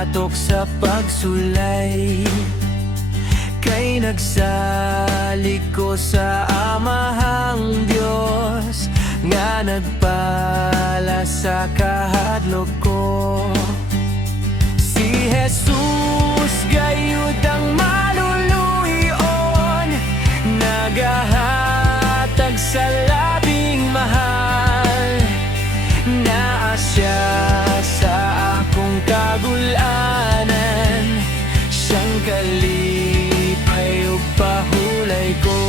batok sa pagsulay, kay nagsalig ko sa Amahang Diyos, nga nagpala sa kahadlok ko. Si Jesus gayud ang maluluyon, nagahatag sa labing mahal. Naa siya sa akong kagulanan, siyang kalipay ug pahulay ko.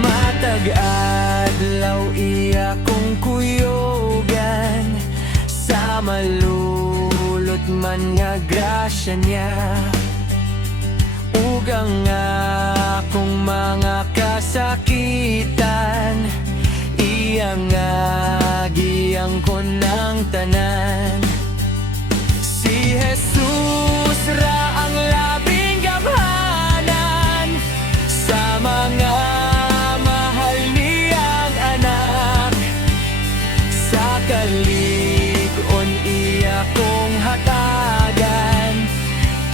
Matag adlaw iya kong kuyogan, sa malulot man nga grasya niya, ug ang akong mga kasakitan, iyang agiyang ko ng tanan. Si Jesus ra ang labing gamhanan sa mga mahal niyang anak. Sa kalig-on iya kong hatagan,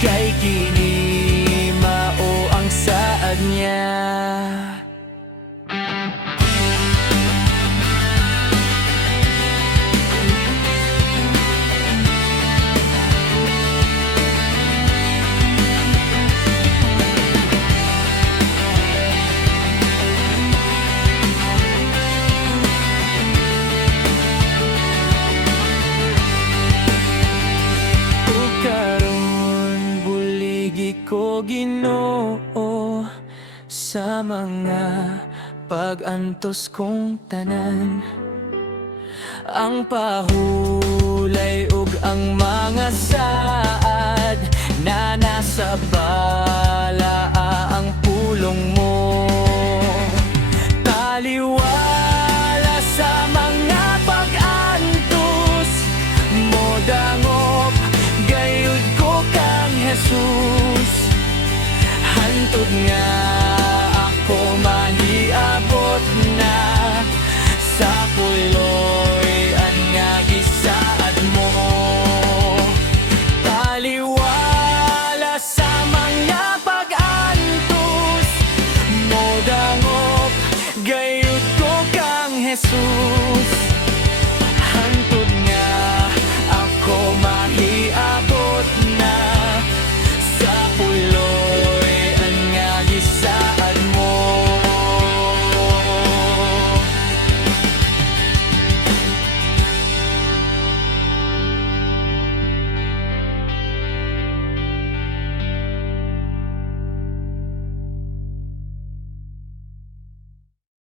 kay kini mao ang saad niya. Ko Ginoo sa mga pag-antos kong tanan, ang pahulay ug ang mga saad na nasa balaa ang pulong mo. Taliwala sa mga pag-antos mo, dangop gayud ko kang Jesus. Hantod nga ako maniabot na sa puloy-an nga gisaad mo. Taliwala sa mga pag-antos mo, dangop gayud ko kang Jesus.